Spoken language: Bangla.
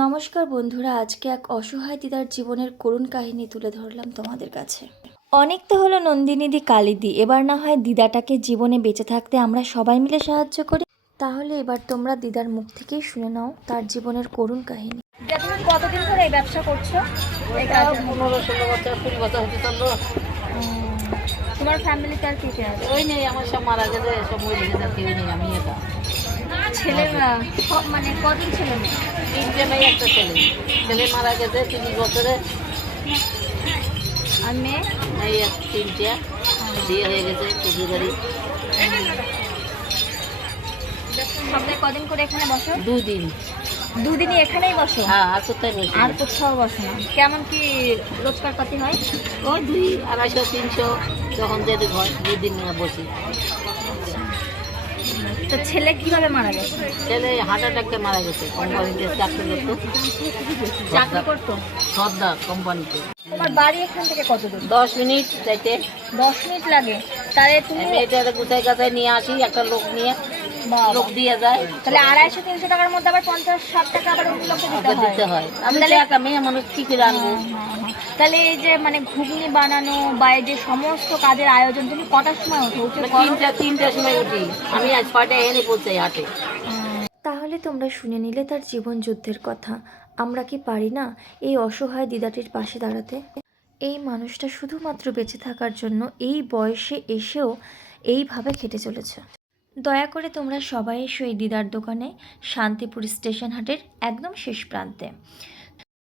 নমস্কার বন্ধুরা, আজকে এক অসহায় দিদার জীবনের করুণ কাহিনী তুলে ধরলাম তোমাদের কাছে। অনেক তো হলো নন্দিনীদি কালিদি, এবার না হয় দিদাটাকে জীবনে বেঁচে থাকতে আমরা সবাই মিলে সাহায্য করি। তাহলে এবার তোমরা দিদার মুখ থেকেই শুনে নাও তার জীবনের করুণ কাহিনী। তুমি কতদিন ধরে এই ব্যবসা করছো? 15-16 বছর 20 বছর হতে চললো। তোমার ফ্যামিলিতে আর কে কে আছে? ওই নেই, আমার সব মারা গেছে, সব মরে গেছে, কেউ নেই, আমি এটা ছেলেরা সব মানে কদিন ছেলে মেয়ে? 3টে মেয়ে, একটা ছেলে। ছেলে মারা গেছে 30 বছরে, আর মেয়ে? মেয়ে 3টে, বিয়ে হয়ে গেছে শ্বশুর বাড়ি। সপ্তাহে কদিন করে এখানে বসো? 2 দিন। দুদিনই এখানেই বসো? হ্যাঁ, আর কোথায় বসি? আর কোথাও বসো না? কেমন কি রোজগার পাতি হয়? ওই 200-250-300 যখন যেতে হয়, 2 দিন বসি। তো ছেলে কিভাবে মারা গেছে? ছেলে হার্ট অ্যাটাকে মারা গেছে, কোম্পানিতে চাকরি করতো। চাকরি করতো? সর্দার কোম্পানিতে। তোমার বাড়ি এখান থেকে কত দূর? 10 মিনিট যাইতে। 10 মিনিট লাগে? তাহলে তুমি মেয়েটা গুছাই গাছাই নিয়ে আসি, একটা লোক নিয়ে, বাবা, লোক দিয়ে যায়। তাহলে 250-300 টাকার মধ্যে আবার 50-60 টাকা আবার অন্য লোককে দিতে হয়। আমি তাহলে একটা মেয়ে মানুষ কি করে আনবো? তাহলে এই যে মানে ঘুগনি বানানো বা এই যে সমস্ত কাজের আয়োজন তুমি কটার সময় ওঠো? উঠে করো? 3টার সময় উঠি, আমি আজ 6টায় এনে পৌঁছাই হাটে। তাহলে তোমরা শুনে নিলে তার জীবন যুদ্ধের কথা। আমরা কি পারি না এই অসহায় দিদাটির পাশে দাঁড়াতে? এই মানুষটা শুধুমাত্র বেঁচে থাকার জন্য এই বয়সে এসেও এইভাবে খেটে চলেছে। দয়া করে তোমরা সবাই এসো এই দিদার দোকানে, শান্তিপুর স্টেশন হাটের একদম শেষ প্রান্তে।